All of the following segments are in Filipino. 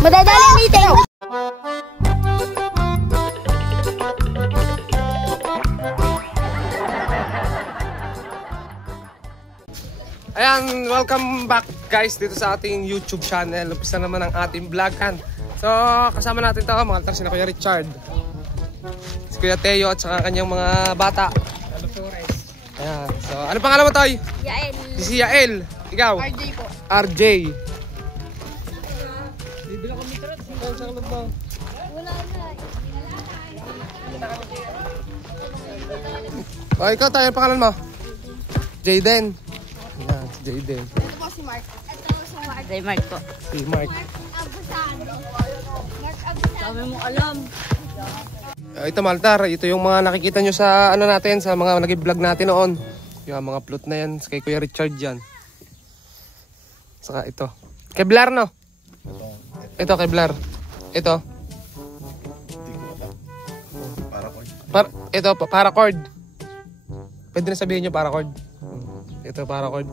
Madadali meeting. Ayan, welcome back guys dito sa ating YouTube channel. Umpisa naman ang ating vlogan. So, kasama natin ito, mga altar, sila Kuya Richard, si Kuya Teo at saka kanyang mga bata. Ayan, so ano pangalan mo, Toy? Yael. Si Yael. Ikaw? RJ po. RJ. Wala na. O, ikaw Toy, ano pangalan mo? Jayden. Ayan, si Jayden. Ito po si Mark. Ito po si Mark. Si Mark po. Si Mark. Mark Abusado. Mark Abusado. Sabi mo alam. Ito Maltar, ito yung mga nakikita nyo sa ano natin, sa mga nag-vlog natin noon. Yung mga plot na yan, kay Kuya Richard yan. Saka ito. Kevlar no? Ito Kevlar. Ito. Ito paracord. Pwede na sabihin nyo paracord. Ito paracord.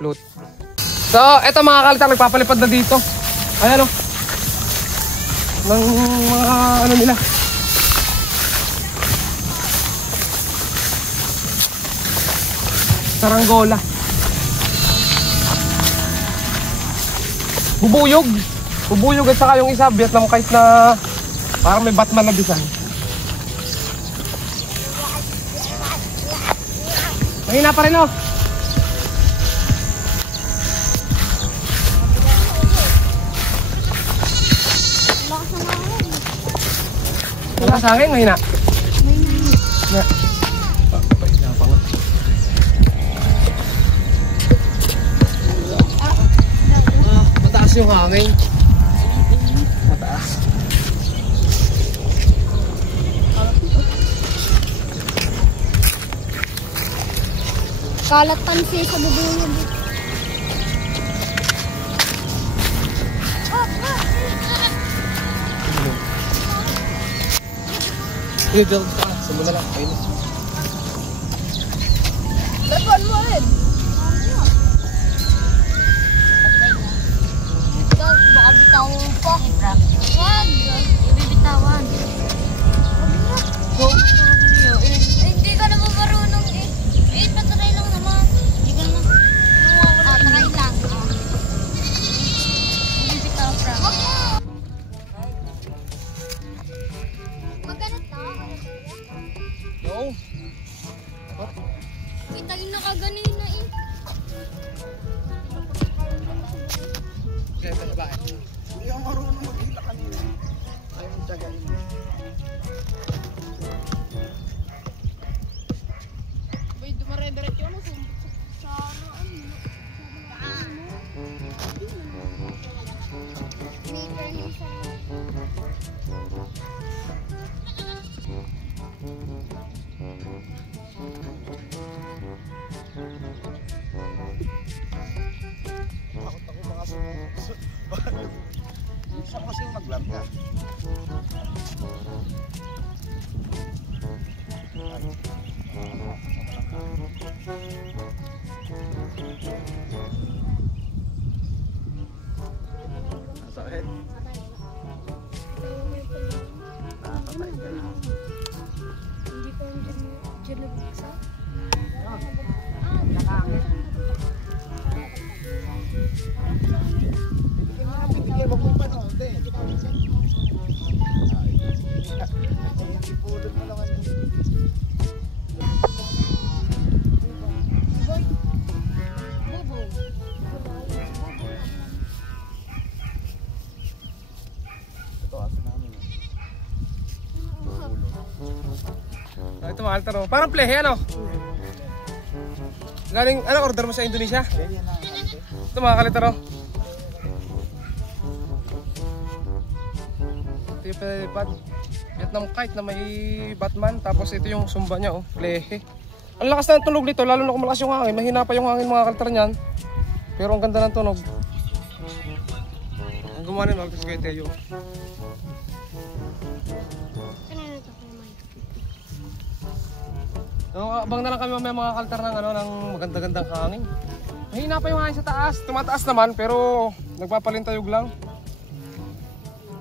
Plot. So, ito mga kaltar, nagpapalipad na dito. Ayan o. Ng mga ano nila. Saranggola. Bubuyog at saka yung isa Vietnam kite na parang may Batman na design. Mahina pa rin oh. Malakas hangin, mahina. Mahina. Mataas yung hangin. Mataas. Kalat pansi sa bubuyog. Dito ka, sumula lang. Ayun. Dapat mo rin. Baka bitawan pa. Wag. Ibibitawan. Hindi ka naman marunong eh. Patry lang naman. Hindi ka naman. Try lang. Ibibitawan pa. Wag mo. Magkanat na. No. Kita yung nakaganina eh. Kaya sa bahay. Hindi ako marunong maghila kanina. Ayaw yung tagayin mo. Bay, dumare-diretso ano sa Takot ako mga siya kasi yung naglarga. Sakit. Nakakatay ka na. hindi ko dyan nabuksa. Bibigyan mo kung paano. Ipulot mo naman yun. Ito aso namin. Ito mga altar oh. Parang plehe ano? Galing, ano order mo sa Indonesia? Ganyan na. Ito mga kalitar oh. Ito yung palipad. Vietnam kite na may Batman. Tapos ito yung sumba niya oh. Plehe. Ang lakas na ng tunog nito. Lalo na kung malakas yung hangin. Mahina pa yung hangin mga kalitar niyan. Pero ang ganda ng tunog. Ang gumawa nila kasi kay Teo. So, abang na lang kami mamaya mga kaltar ng, ano, ng maganda-gandang hangin. Mahina pa yung hangin sa taas. Tumataas naman pero nagpapalintayog lang.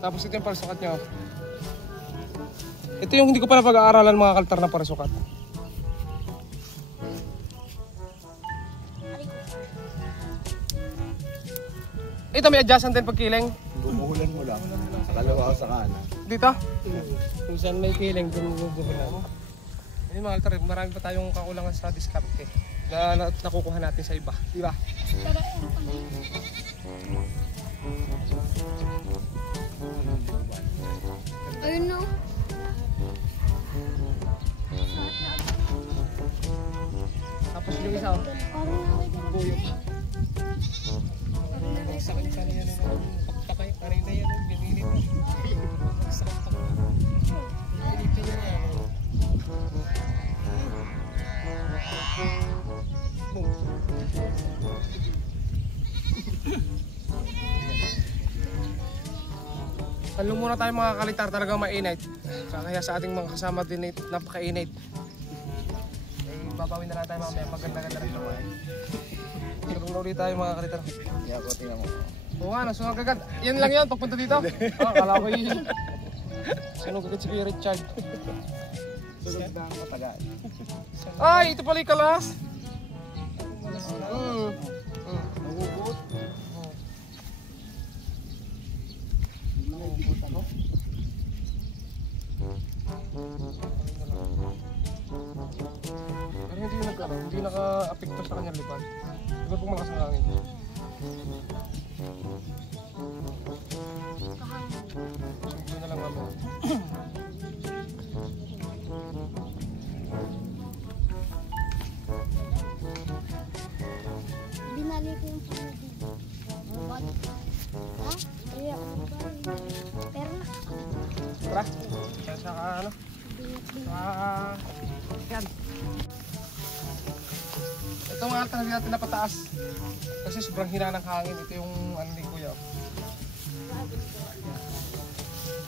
Tapos ito yung parisukat niya. Ito yung hindi ko pa napag-aaralan mga kaltar na parisukat. Ito may adjustment din pagkiling. Gumuhulan mo lang. Sa kalawa o sa kanan. Dito? Kung saan may kiling, doon bubuhulan. Ayun mga kaltar, marami pa tayong kakulangan sa diskarte na nakukuha natin sa iba. Diba? Ayun no. Tapos yung isa, oh. Buyog. Sakit ka na yan yung pagtakay. Kanina yan, bininit mo. Sakit pa. Pilitin niya yan. Boom. Kalong muna tayo mga kalitar, talagang mainit. Kaya sa ating mga kasama din, napakainit. Babawin na lang tayo mamaya, maganda-ganda rin naman. Tulong na ulit tayo mga kalitar. Kaya ako tingnan mo. Oo nga, nasunog agad. Yan lang yan, pagpunta dito. Kala ko yun. Sunog agad si Kuya Richard. Sunog na ang matagal. Ay, ito pala yung kalas. Nagugot. Pero hindi naka-apekto sa kanyang lipad. Diba pong malakas ng hangin? Sumpuin na lang mamaya. Binali ko yung pangit. Ha? Iya. Pero na. Tara, kaya sa ano? Yan. Ito mga alta, hindi natin napataas. Kasi sobrang hina ng hangin. Ito yung ano ni Kuya.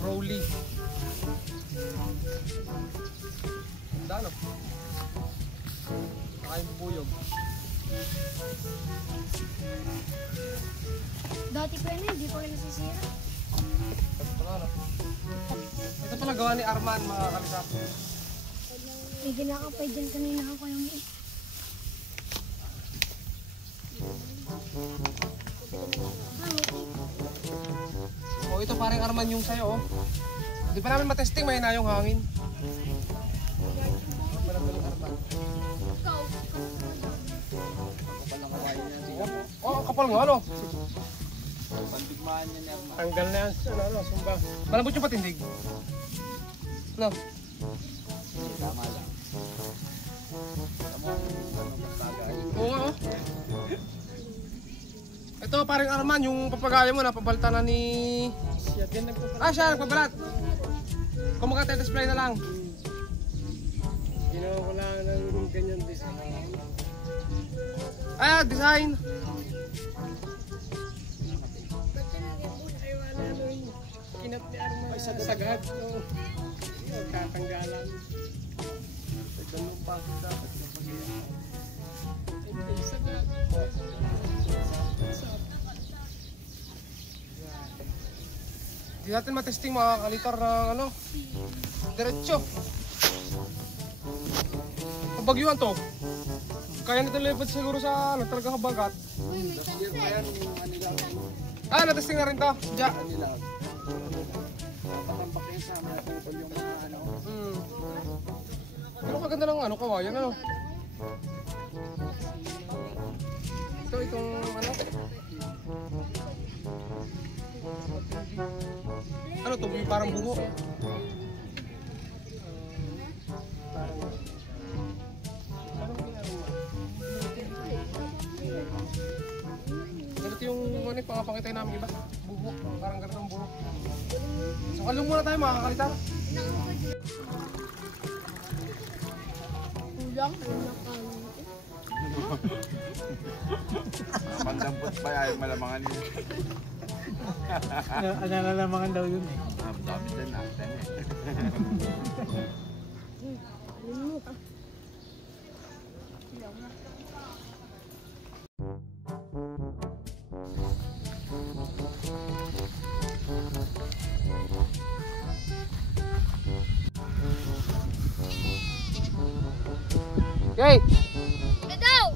Crowley. Ganda no? Saka yung bubuyog. Dati pa yun, hindi pa rin nasisira. Ito pala no? Ito pala gawa ni Arman mga kalisap. May ginakapay dyan kanina ako yung O ito parang Arman yung sayo oh. Hindi pa namin matesting, may na yung hangin. Arman. Kapal ang kawain niya. Oh, kapal nga ano? Pandigmaan niya niya. Tanggal na yan, ano, sumba. Malambot yung patindig. No? Tama lang. Tama ang pagkagay. Oo nga oh. Ito parang Arman, yung papagaya mo na pabalta na ni... Siya din nagpapalat. Siya nagpapalat. Kung makatay-display na lang. Ginawa ko lang ng ganyan design. Design. Kinap ni Arman. Ay, sagad. Tatanggalan. Ito mo pa. Dapat napagyan. Ay, sagad. Hindi natin matesting mga kalitar ng ano, diretso. Pabagyuan to. Kaya nito lipad siguro sa ano, talaga kabagat. Ayan yung anilang. Natesting na rin to. Diya. Anilang. Tatambak yung sama. Putol yung mga ano. Pero kaganda ng ano, kawayan ano. Itong ano. Ano to? Yung parang bungo. Ganito yung ano, pangapakitay namin iba. Buho. Parang ganito ang buho. So kalong muna tayo mga kakalitar. kulang. Mandampot pa ay malamangan niya. Nalalamangan daw yun eh. Dami din natin eh. Okay. Go daw!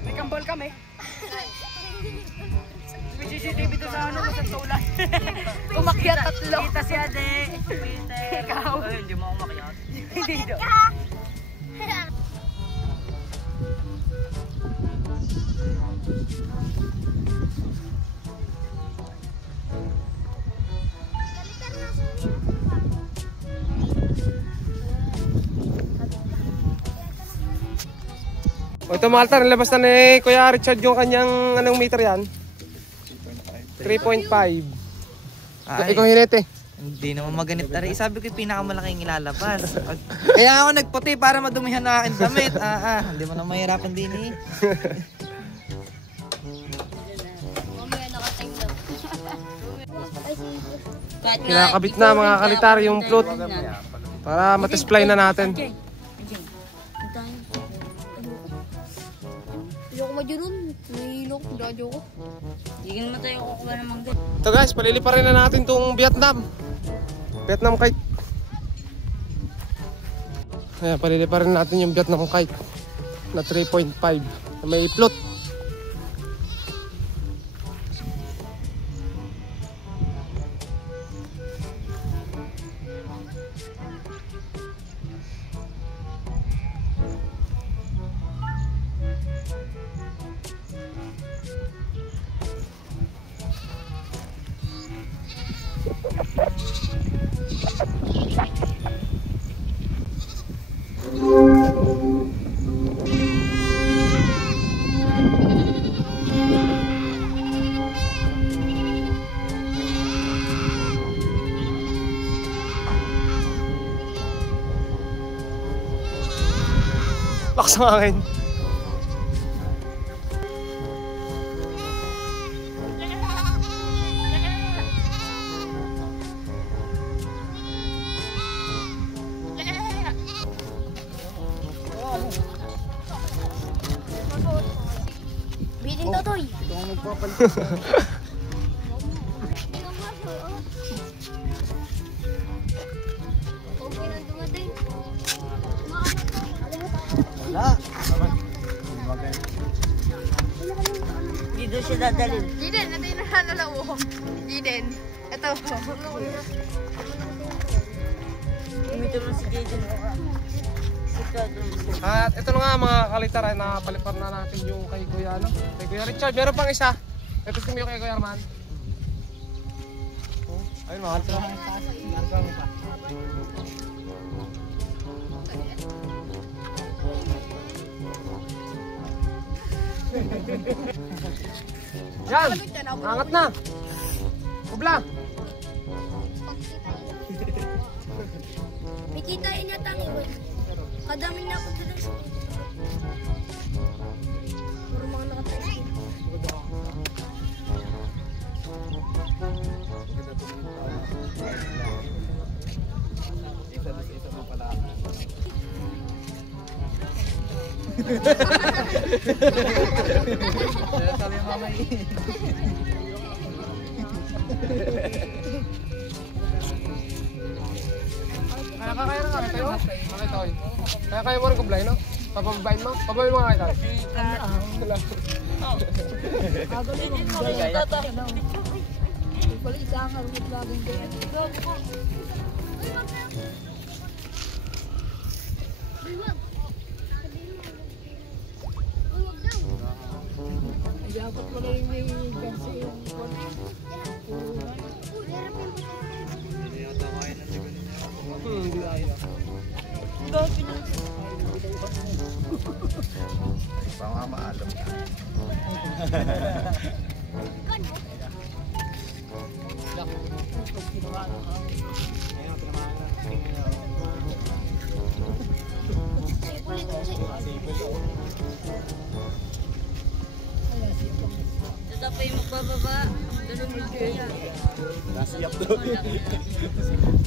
May kambal kami. May CCTV to sa ano, sa tulan. Umakyat tatlo. Kita si Ade. Peter. Ikaw. Ay, hindi mo umakyat. Hindi do. O ito mga altar, nilabas na ni Kuya Richard yung kanyang anong meter yan? 3.5. Ikaw hinete. Hindi naman maganit na rin. Sabi ko yung pinakamalaking ilalabas. Kaya ako nagputi para madumihan na aking damit. Hindi mo na mahirapan din eh. Mamaya nakating lang. Kinakabit na mga kalitar yung float para matesplay na natin. Ayoko madyunon. Nahihilok. Dadyo ko. Hindi naman tayo kukuha ng mangga. Ito guys, paliliparin na natin itong Vietnam. Vietnam kite. Ayan, paliliparin natin yung Vietnam kite na 3.5 na may float. Lakas ng hangin. Bilin to, Toy. Ito ang magpapalit. Okay na dumating. Wala. Dito siya dadalhin. Jiden, ito yung nanalawo. Jiden. Ito. Umito mo si Jaden. At ito na nga mga kalitar ay napalipar na natin yung kay Kuya, ano? Kay Kuya Richard. Meron pang isa. Ito si Mio kay Kuya Arman. Oh, ayun mga kalitar. Yan! Angat na! Kubla! May kitain niya tangi ko. Kadami na ako dito. Puro mga nakatayo. Sabi ng mama eh. Kaya kaya na nga tayo. Okay, tayo. Kaya mo rin kumblay, no? Papababain mo? Papabain mo nga kayo tayo. Hindi kaya. Baka maalam. Tatapay magbababa. Ganun mo kaya. Nasiyap doon.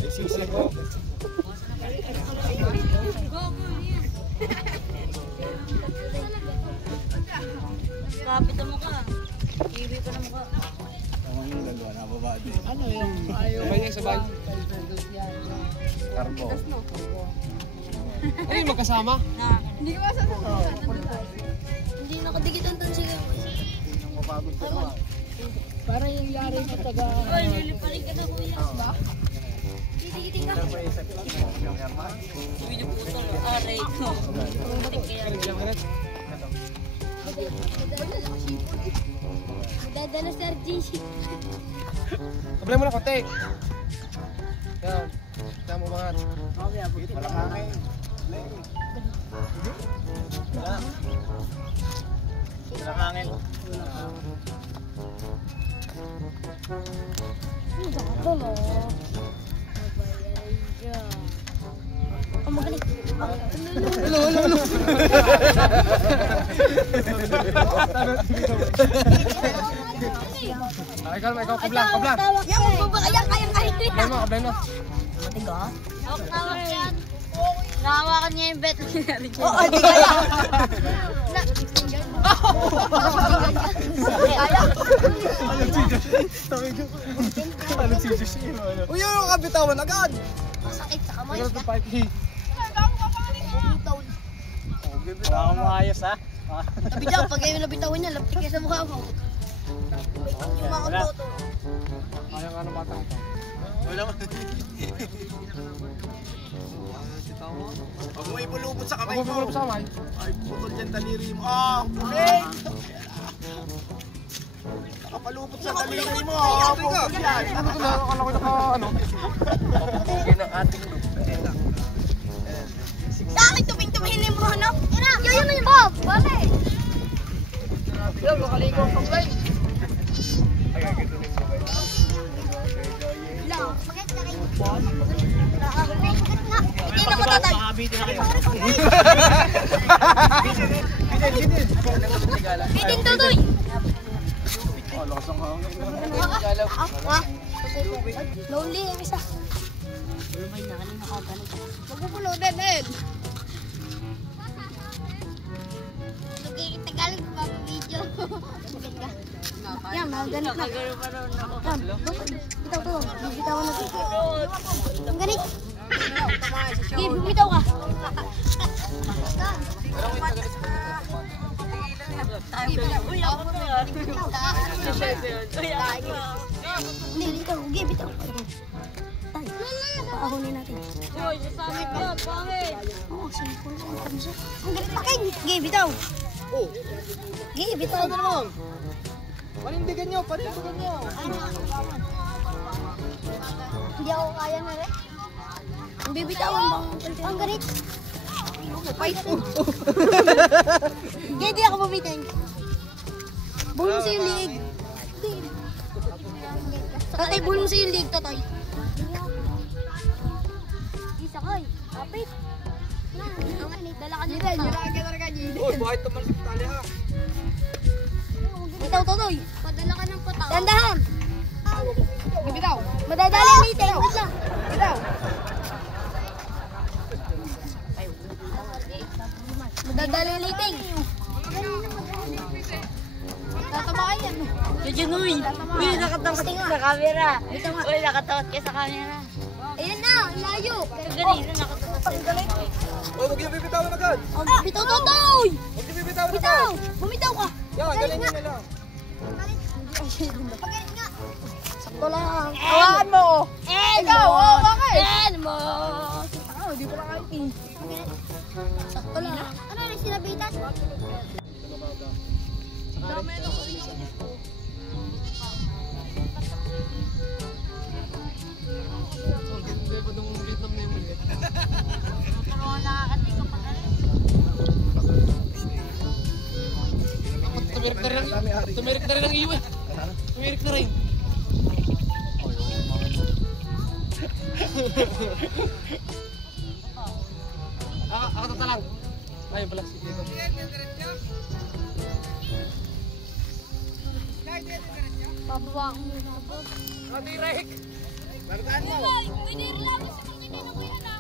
Nagsisiyap ko. Kapit ang mukha. Kiwi ka ng mukha. Tama yung dalawa, nababa din. Ano yung ayaw? Sabay niya, sabay. Karbo. Ano yung magkasama? Hindi ko masasabi. Hindi nakadikit ang tansiga. Mapagod ka naman. Para yung yari mo taga... Ay, liliparin ka na kuya. Kitikiti ka. Video po ito. Aray ko. Ganun. Dadala Sir JC. Kablay mo na konti. Yan. Yan mo mga. Walang hangin. Walang hangin. Oh, magaling. Ikaw, kablang, kablang. Yan, magbaba. Ayan, kaya. Kablay mo, kablay mo. Hawak na yan. Nahawakan niya yung bet. Oo, hindi kaya. Uy, yung kabitawan agad! Masakit sa kamay. Ikaw, fight. Wala kang maayos ha. Nabitaw, pag kayo nabitawan niya, lapit kayo sa mukha mo. Yung mga toto. Kaya nga naman batang ito. Wala mo. Huwag mo ipulupot sa kamay Ako mo. pumulong sa kamay. Ay, putol dyan daliri mo. Ah, puling! Nakapalupot sa daliri mo. Ah, putol yan. Ano ito na? Akala ko naka ano? Papugin ng ating loop. Dami tuming-tumihin mo, ano? Yun na yung Bob! Bale! Yan, makaligo ang pangway. Bakit na kayo? Hindi na matatag. Makabitin na kayo. Bitin tutoy! Lakas ang hangin. Lonely yung isa. Lumay na kanina ka ganun. Magpupulo din eh. Sige, Tagalog pa video. Yan, magalit na. Yan, bitaw to. Bitawan natin. Ang ganit. Sige, bitaw ka. Hindi, bitaw. Sige, bitaw. Paahunin natin. Uy, sasamit ka, pangit. Oo, simple. Ang galit na kayo. Sige, bitaw. Sige, bitaw. Panindigan nyo, panindigan nyo! Hindi ako kaya na rin. Ang bibitawan bang ang galit. Fight po. Hindi ako bumitin. Bulong sa yung liig. Tatay, bulong sa yung liig, tatay. Isa ko eh. Kapit. Dala ka dito. Uy, bakit naman sa tali ha? Bitaw, totoy. Padala ka ng pataw. Dandahan. Bitaw. Madadali yung meeting. Wait lang. Bitaw. Madadaliliting. Tatabakan yan. Diyan, uy. Uy, nakatapat ka sa camera. Uy, nakatapat ka sa camera. Ayan na, layo. Ganito, nakatapat ka sa camera. Oh, huwag yung bibitawan agad. Bitaw, Totoy! Huwag yung bibitawan Bitaw! Bumitaw ka! Yan, galing nyo na lang. Pagalit nga. Sakto lang. Hawakan mo. Ikaw, hawakan ka eh. Mo. Di pa lang kayo. Sakto lang. Ano na sinabitan? Dami na ko. Tumirik na rin ang iwan. Tumirik na rin. Ako tatalang. Ayun pala. Bababa ko muna po. Direk. Balitaan mo. Pwede rin lang sa pagkinin ako yan ah.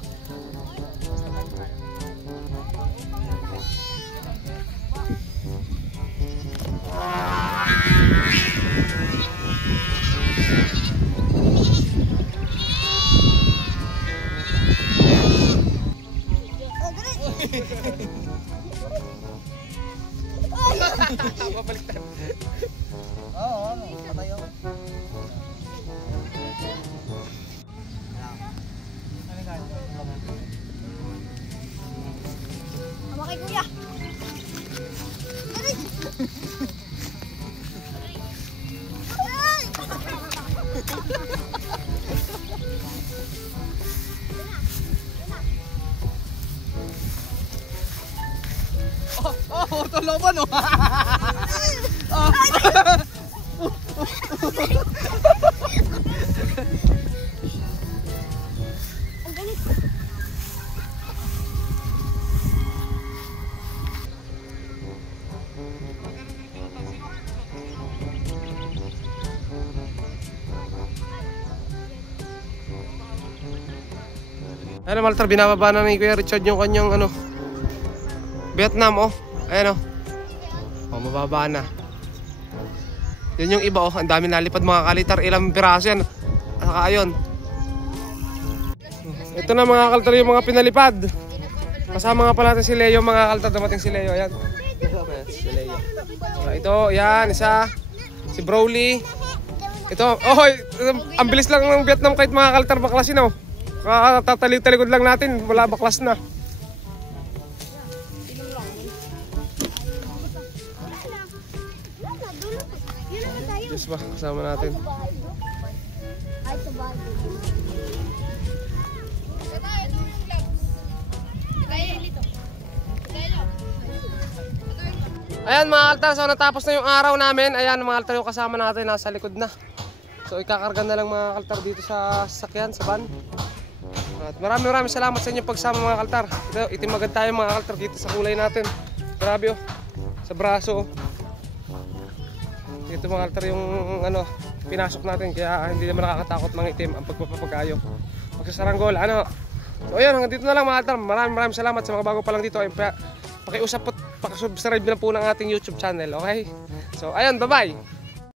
Babaliktad. Oo, ano, patay ako. Tama kay kuya. Oh, tulaban oh. Ang galit. Ayan na Maltar, binababa na ni Kuya Richard yung kanyang ano, Vietnam oh. Ayan oh. Oh, mababa na. Yan yung iba oh, ang dami nalipad mga kalitar, ilang piraso yan. Saka ayun. Ito na mga kaltar yung mga pinalipad. Kasama nga pala natin si Leo mga kaltar, dumating si Leo. Ayan. Si Leo. Ito, yan, isa. Si Broly. Ito, oh, ang bilis lang ng Vietnam kahit mga kaltar baklasin oh. Kakatatalig-taligod lang natin, wala baklas na. Yes ba, kasama natin. Ay, sa bahay. Ayan mga kaltar, so natapos na yung araw namin. Ayan mga kaltar, yung kasama natin nasa likod na. So ikakarga na lang mga kaltar dito sa sasakyan, sa van. At maraming salamat sa inyong pagsama mga kaltar. Ito, itimagad tayo mga kaltar dito sa kulay natin. Grabe oh, sa braso oh. Ito mga kaltar yung ano, pinasok natin, kaya hindi naman nakakatakot mangitim ang pagpapagayo. Magsasaranggola, ano. So ayun, hanggang dito na lang mga kaltar. Maraming salamat sa mga bago pa lang dito. Pakiusap at pakisubscribe na po ng ating YouTube channel, okay? So ayun, bye-bye!